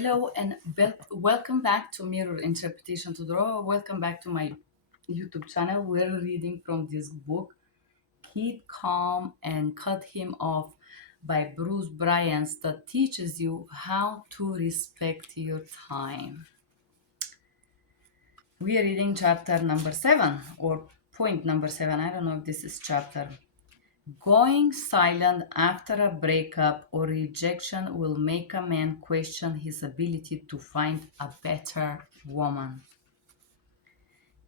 Hello and welcome back to Mirror Interpretation Todorova. Welcome back to my YouTube channel. We're reading from this book, Keep Calm and Cut Him Off by Bruce Bryans, that teaches you how to respect your time. We are reading chapter number 7 or point number 7. I don't know if this is chapter. Going silent after a breakup or rejection will make a man question his ability to find a better woman.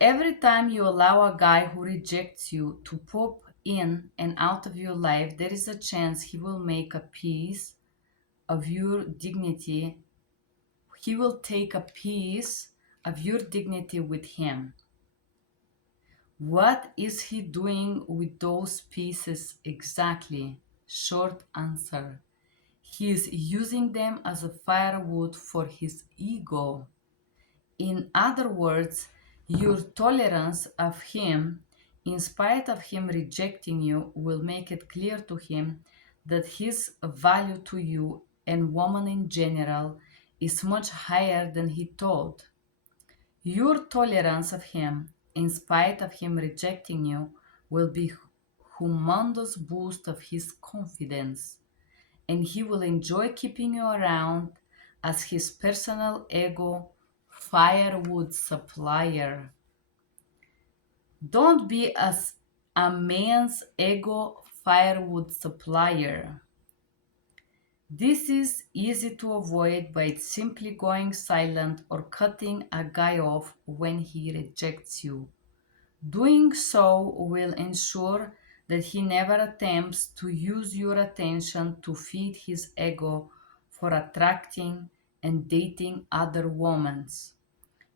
Every time you allow a guy who rejects you to pop in and out of your life, there is a chance he will make a piece of your dignity. He will take a piece of your dignity with him. What is he doing with those pieces exactly? Short answer. He is using them as a firewood for his ego. In other words, your tolerance of him, in spite of him rejecting you, will make it clear to him that his value to you and women in general is much higher than he thought. Your tolerance of him, in spite of him rejecting you, will be humongous boost of his confidence, and he will enjoy keeping you around as his personal ego firewood supplier. Don't be as a man's ego firewood supplier. This is easy to avoid by simply going silent or cutting a guy off when he rejects you. Doing so will ensure that he never attempts to use your attention to feed his ego for attracting and dating other women.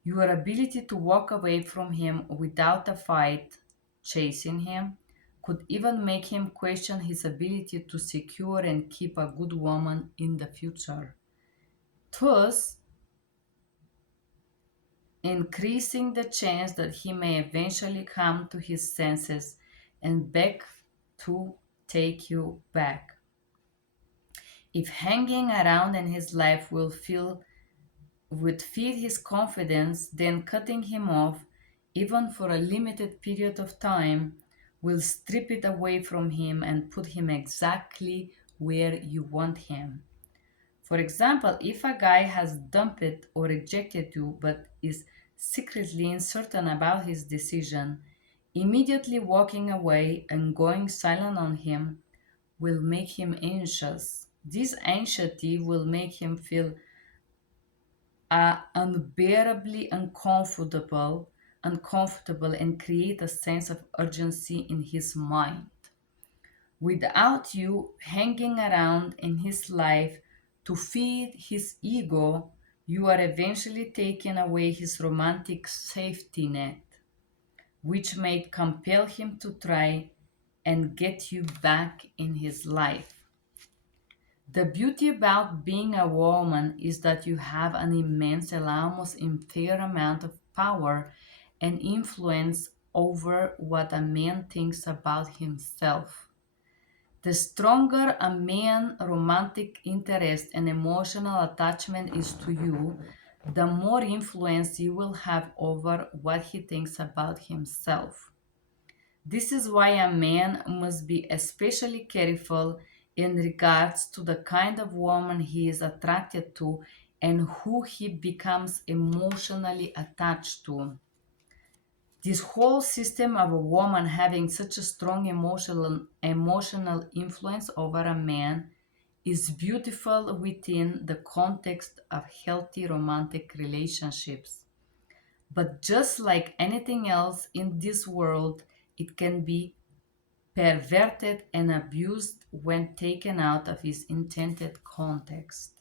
Your ability to walk away from him without a fight, chasing him, could even make him question his ability to secure and keep a good woman in the future, thus increasing the chance that he may eventually come to his senses and beg to take you back. If hanging around in his life would feed his confidence, then cutting him off, even for a limited period of time, will strip it away from him and put him exactly where you want him. For example, if a guy has dumped or rejected you but is secretly uncertain about his decision, immediately walking away and going silent on him will make him anxious. This anxiety will make him feel unbearably uncomfortable and create a sense of urgency in his mind. Without you hanging around in his life to feed his ego, you are eventually taking away his romantic safety net, which may compel him to try and get you back in his life. The beauty about being a woman is that you have an immense and almost unfair amount of power and influence over what a man thinks about himself. The stronger a man's romantic interest and emotional attachment is to you, the more influence you will have over what he thinks about himself. This is why a man must be especially careful in regards to the kind of woman he is attracted to and who he becomes emotionally attached to. This whole system of a woman having such a strong emotional influence over a man is beautiful within the context of healthy romantic relationships. But just like anything else in this world, it can be perverted and abused when taken out of its intended context.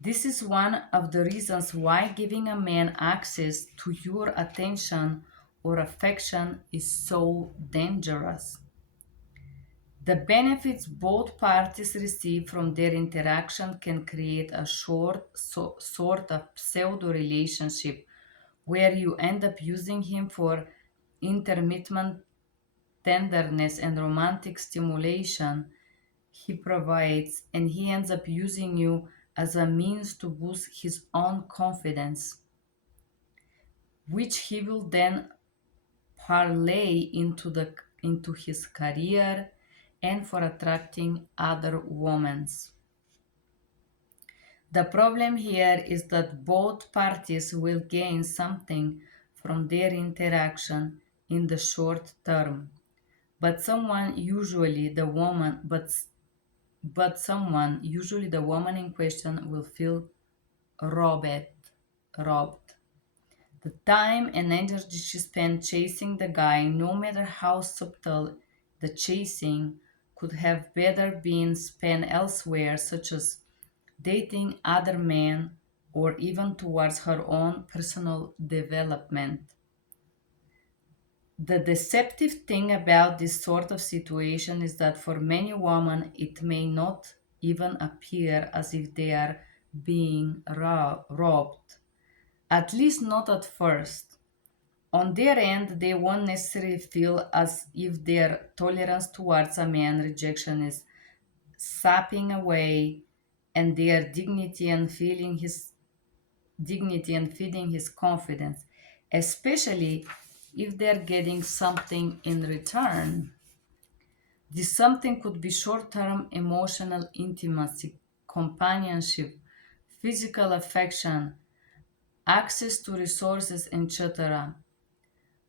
This is one of the reasons why giving a man access to your attention or affection is so dangerous. The benefits both parties receive from their interaction can create a sort of pseudo relationship where you end up using him for intermittent tenderness and romantic stimulation he provides, and he ends up using you as a means to boost his own confidence, which he will then parlay into his career and for attracting other women. The problem here is that both parties will gain something from their interaction in the short term, but someone usually the woman but someone usually the woman in question will feel robbed robbed. The time and energy she spent chasing the guy, no matter how subtle the chasing, could have better been spent elsewhere, such as dating other men or even towards her own personal development. The deceptive thing about this sort of situation is that for many women it may not even appear as if they are being robbed, at least not at first. On their end, they won't necessarily feel as if their tolerance towards a man rejection is sapping away and their dignity and feeding his confidence, especially if they're getting something in return. This something could be short-term emotional intimacy, companionship, physical affection, access to resources, etc.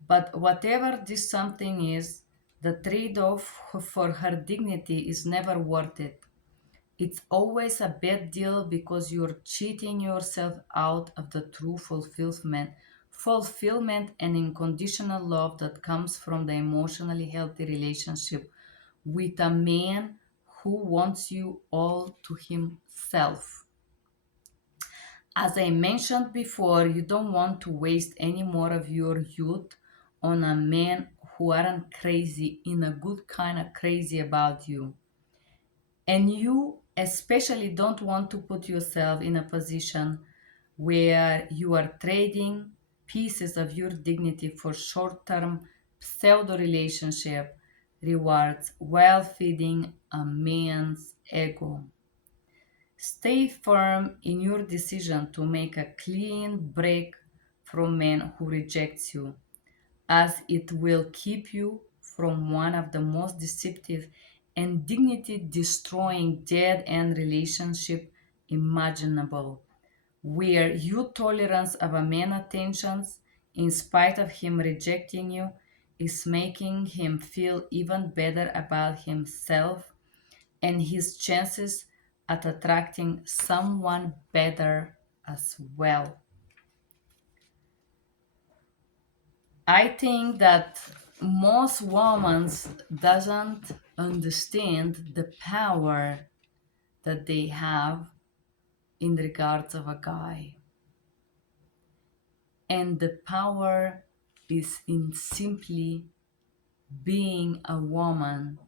But whatever this something is, the trade off for her dignity is never worth it. It's always a bad deal because you're cheating yourself out of the true fulfillment and unconditional love that comes from the emotionally healthy relationship with a man who wants you all to himself. As I mentioned before, you don't want to waste any more of your youth on a man who aren't crazy in a good kind of crazy about you. And you especially don't want to put yourself in a position where you are trading pieces of your dignity for short-term pseudo relationship rewards while feeding a man's ego. Stay firm in your decision to make a clean break from men who rejects you, as it will keep you from one of the most deceptive and dignity destroying dead end relationship imaginable, where your tolerance of a man's attentions, in spite of him rejecting you, is making him feel even better about himself and his chances at attracting someone better as well. I think that most women doesn't understand the power that they have in regards of a guy. And the power is in simply being a woman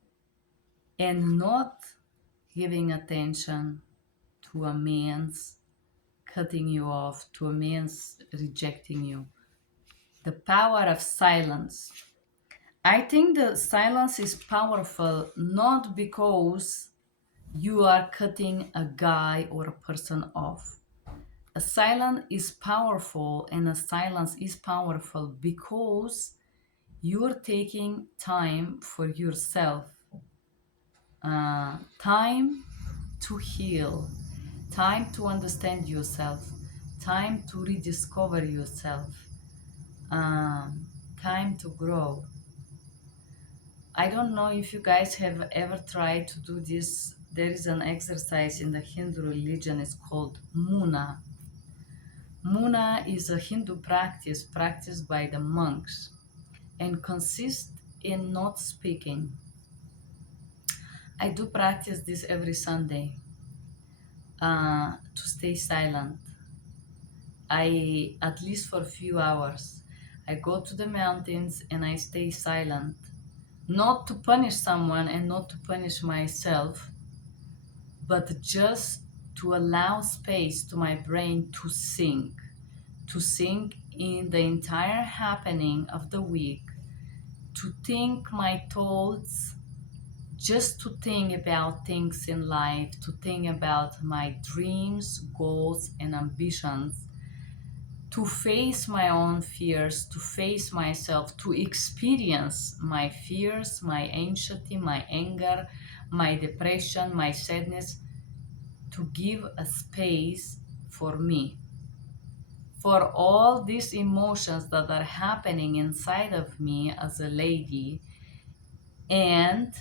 and not giving attention to a man's cutting you off, to a man's rejecting you. The power of silence. I think the silence is powerful not because you are cutting a guy or a person off. A silence is powerful, and a silence is powerful because you're taking time for yourself, time to heal, time to understand yourself, time to rediscover yourself, um, time to grow. I don't know if you guys have ever tried to do this. There is an exercise in the Hindu religion, it's called Muna. Muna is a Hindu practice practiced by the monks and consists in not speaking. I do practice this every Sunday to stay silent. At least for a few hours, I go to the mountains and I stay silent. Not to punish someone and not to punish myself, but just to allow space to my brain to sink in the entire happening of the week, to think my thoughts just to think about things in life, to think about my dreams, goals, and ambitions, to face my own fears, to face myself, to experience my fears, my anxiety, my anger, my depression, my sadness, to give a space for me, for all these emotions that are happening inside of me as a lady, and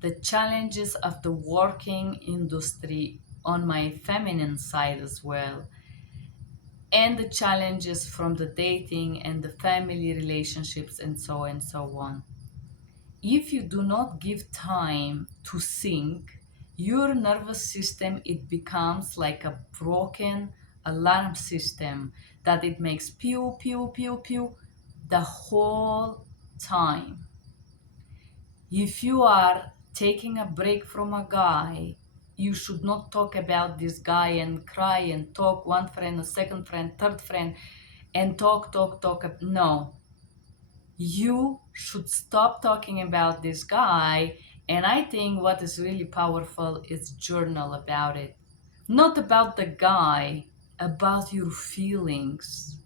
the challenges of the working industry on my feminine side as well, and the challenges from the dating and the family relationships and so on. If you do not give time to think, your nervous system, it becomes like a broken alarm system that it makes pew pew pew pew the whole time. If you are taking a break from a guy, you should not talk about this guy and cry and talk one friend, a second friend, third friend, and talk. No, you should stop talking about this guy. And I think what is really powerful is journal about it. Not about the guy, about your feelings,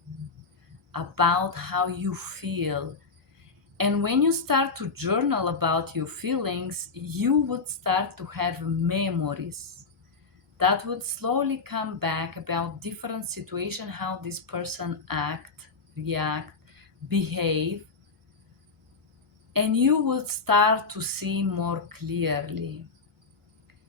about how you feel. And when you start to journal about your feelings, you would start to have memories that would slowly come back about different situations, how this person act, react, behave, and you would start to see more clearly.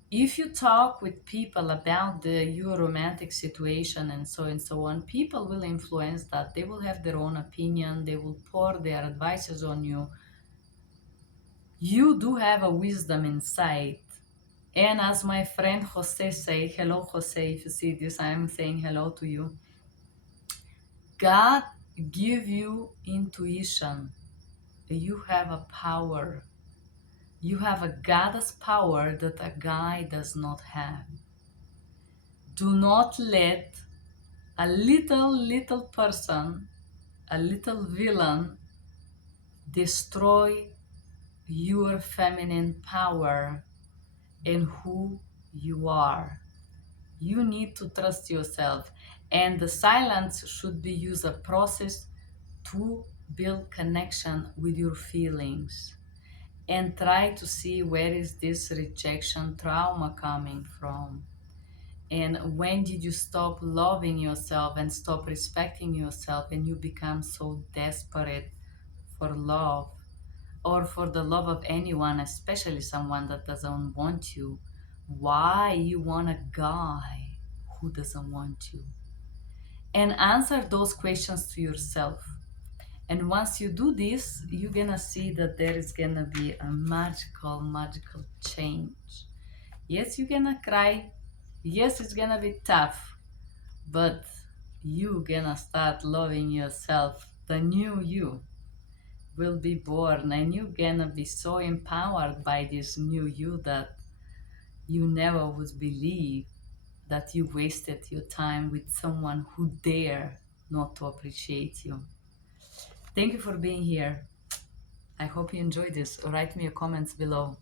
If you talk with people about your romantic situation and so on, people will influence that. They will have their own opinion. They will pour their advices on you. You do have a wisdom inside. And as my friend Jose say, hello Jose, if you see this, I am saying hello to you. God give you intuition. You have a power. You have a goddess power that a guy does not have. Do not let a little person, a little villain, destroy your feminine power and who you are. You need to trust yourself, and the silence should be used as a process to build connection with your feelings and try to see where is this rejection trauma coming from, and when did you stop loving yourself and stop respecting yourself and you become so desperate for love or for the love of anyone, especially someone that doesn't want you. Why you want a guy who doesn't want you? And answer those questions to yourself. And once you do this, you're gonna see that there is gonna be a magical change. Yes, you're gonna cry. Yes, it's gonna be tough, but you gonna start loving yourself. The new you will be born, and you gonna be so empowered by this new you that you never would believe that you wasted your time with someone who dare not to appreciate you. Thank you for being here. I hope you enjoyed this. Write me your comments below.